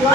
2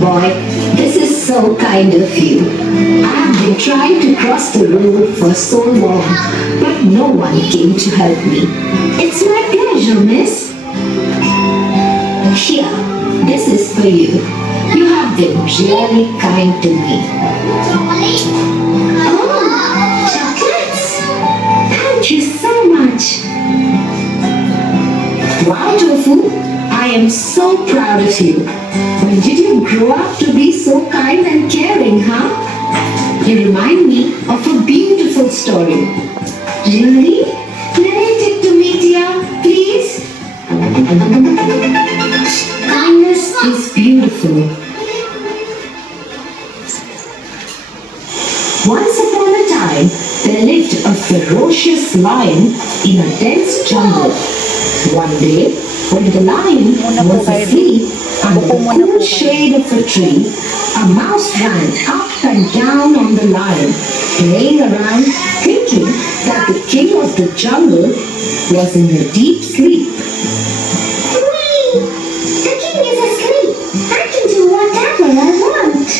boy. This is so kind of you. I've been trying to cross the road for so long, but no one came to help me. It's my pleasure, miss. Here, this is for you. You have been really kind to me. Oh, chocolates! Thank you so much. Wow, Tofu, I am so proud of you. When did you grow up to be so kind and caring, huh? You remind me of a beautiful story. Really? Narrate it to me, dear, please. Kindness is beautiful. Once upon time, there lived a ferocious lion in a dense jungle. One day, when the lion was asleep under the cool shade of a tree, a mouse ran up and down on the lion, playing around, thinking that the king of the jungle was in a deep sleep. Wait! The king is asleep. I can do whatever I want.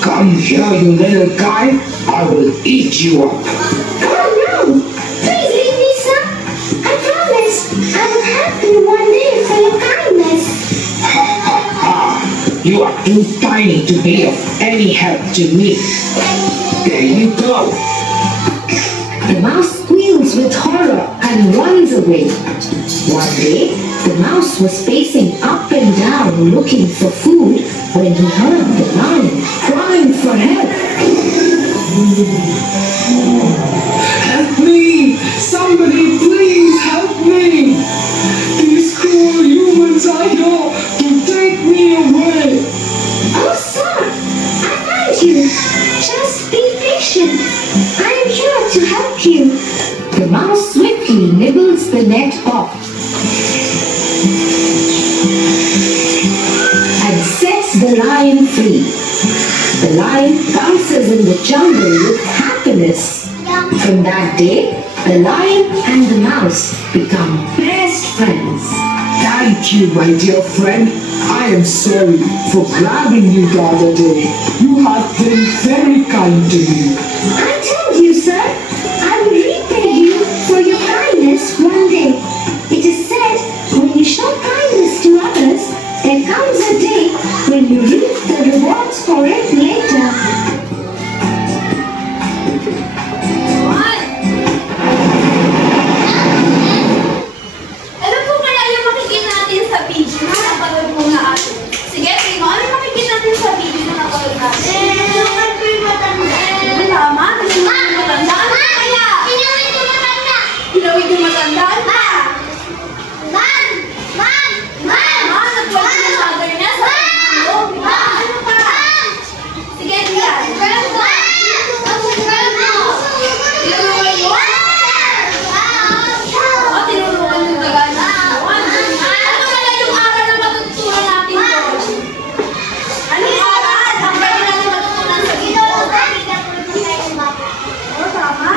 Come here, you little guy. I will eat you up. Oh no! Please leave me, sir. I promise I will help you one day for your kindness. Ha ha ha! You are too tiny to be of any help to me. There you go. The mouse squeals with horror and runs away. One day, the mouse was pacing up and down looking for food when he heard the lion crying for help. Help me! Somebody please help me! These cruel humans are here to take me away. Oh, sir! I found you. Just be patient. I am here to help you. The mouse swiftly nibbles the net off and sets the lion free. The lion bounces in the jungle with happiness. From that day, the lion and the mouse become best friends. Thank you, my dear friend. I am sorry for grabbing you the other day. You have been very kind to me. I told you, sir. I will repay you for your kindness one day. It is said, when you show kindness to others, there comes a day when you reap the rewards for it later. Ano po kaya yung makikita natin sa video na napanood mo na atin? Sige, Primo, ano yung makikita natin sa video na napanood natin? Tinawag ko yung matanda. Tama? Tinawag yung matanda? Ano kaya? Tinawag yung matanda. Tinawag yung matanda? Ano pa? Man! Man! Man! Man! Nagwag yung mother niya sa ano? Ano pa? Sige, Tiyan. Tinuruan mo? Oh, tinuruan yung Tagalog. Ano kaya yung aral na matutunan natin doon? Anong aral? Ang pwede natin matutunan sa dito? Oh, tama.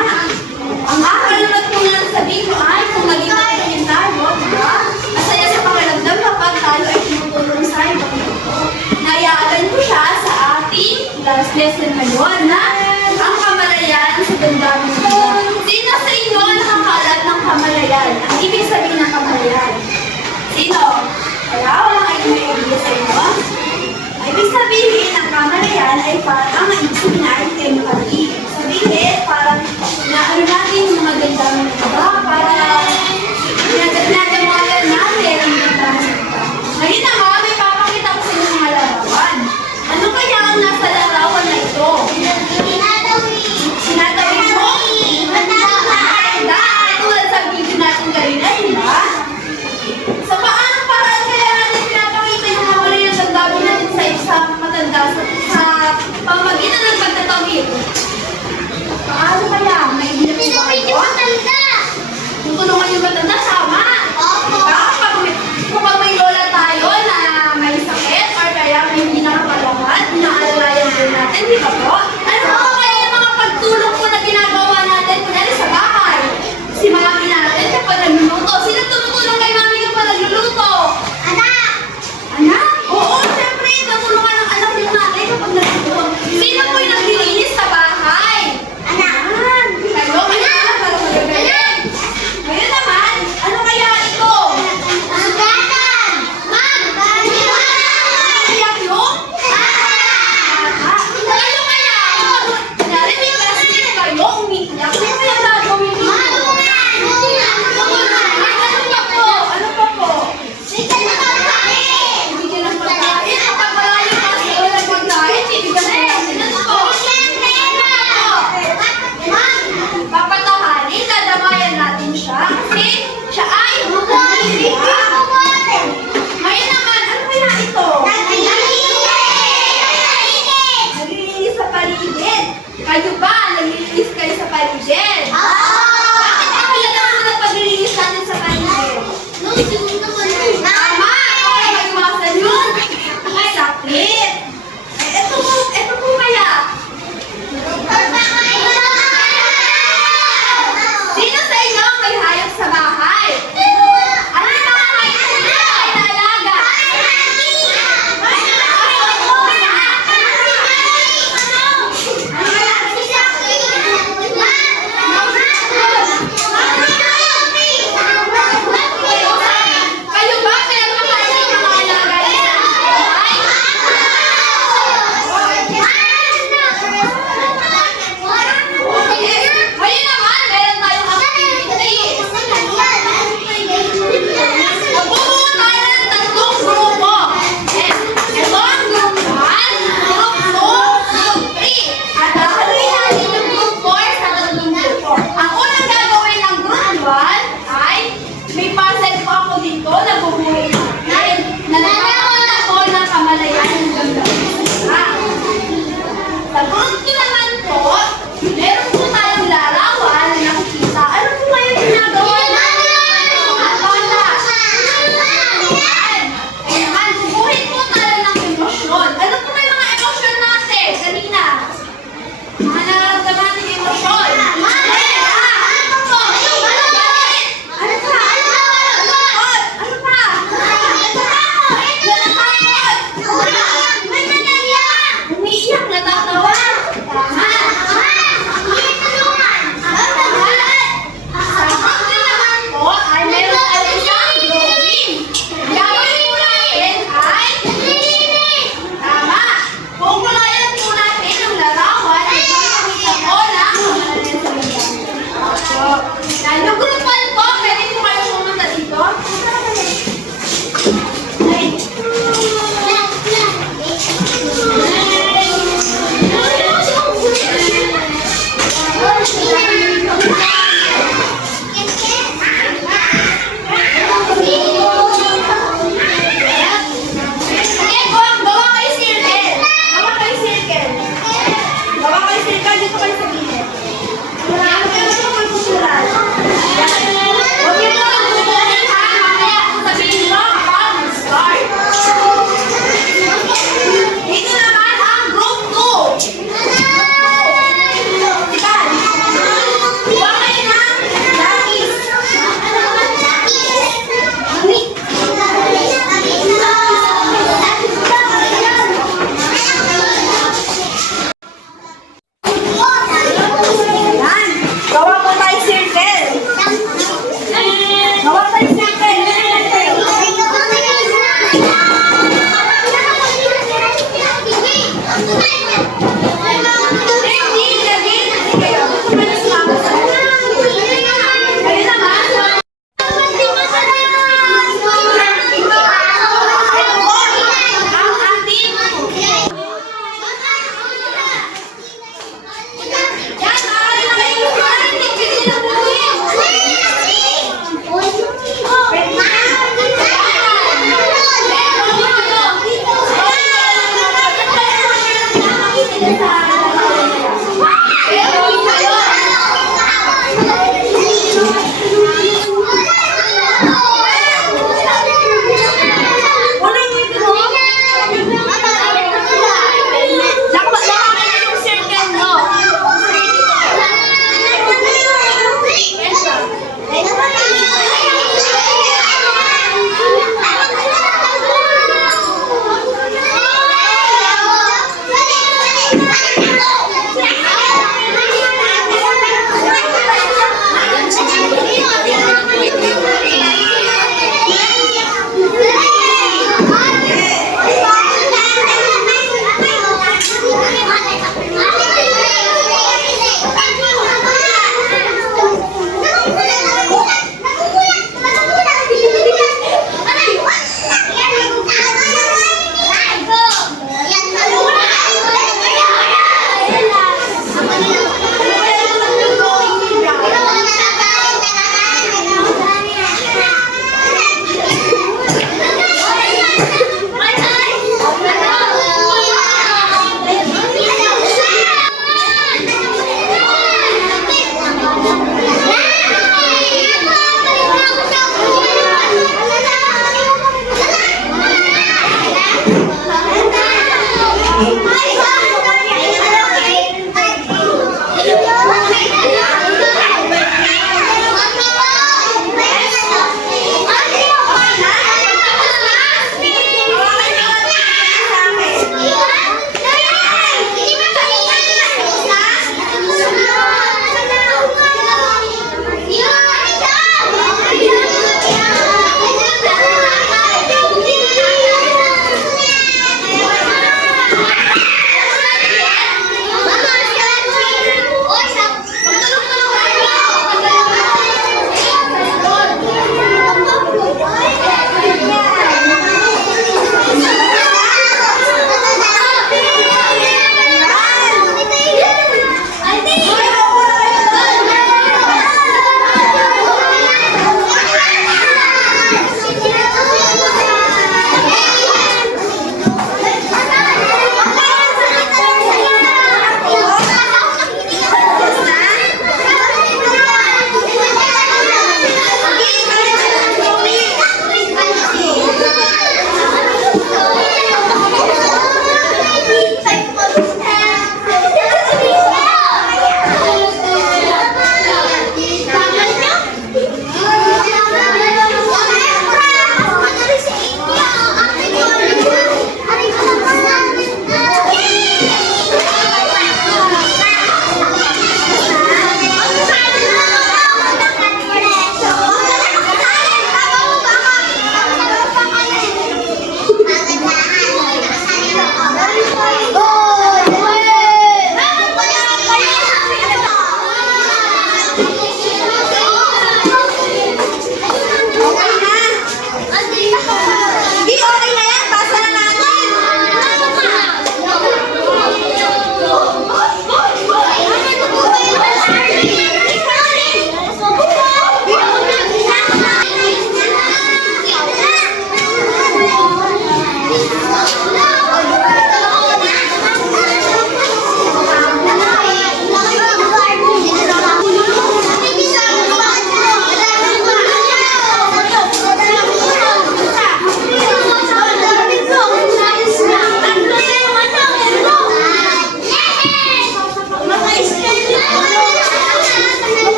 Ang aral na matutunan sa dito ay kung maging matulungin tayo, diba? Masaya sa pakiramdam kapag tayo ay tinutulong sa ibang ito. Nayaalan ko siya sa ating last lesson ngayon na ang kamalayan sa damdamin mo. Sino sa inyo ang nakakalat ng kamalayan? Ang ibig sabihin ng kamalayan? Sino? Wala kayo may idea sa inyo? Ang ibig sabihin ng kamalayan ay parang ang ibig sabihin ay kayo makaliit. Sabihin, parang naano natin yung mga damdamin ng iba, parang pinagdamalan natin ang damdamin ng iba. Ngayon naman, may papakita ko sa inyo mga larawan. Ano kaya ang nasa larawan na ito? Sinatawid mo? Matanda! Tulad sa video natin kanina, di ba? Sa paanong paraan kaya natin pinapakita yung kamalayan ng damdamin natin sa isang matanda sa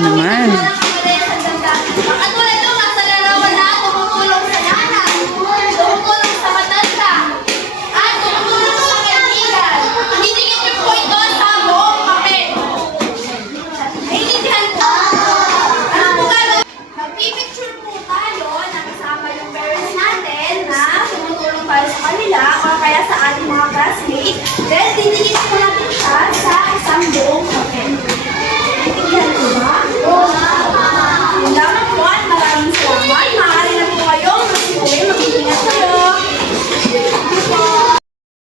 naman.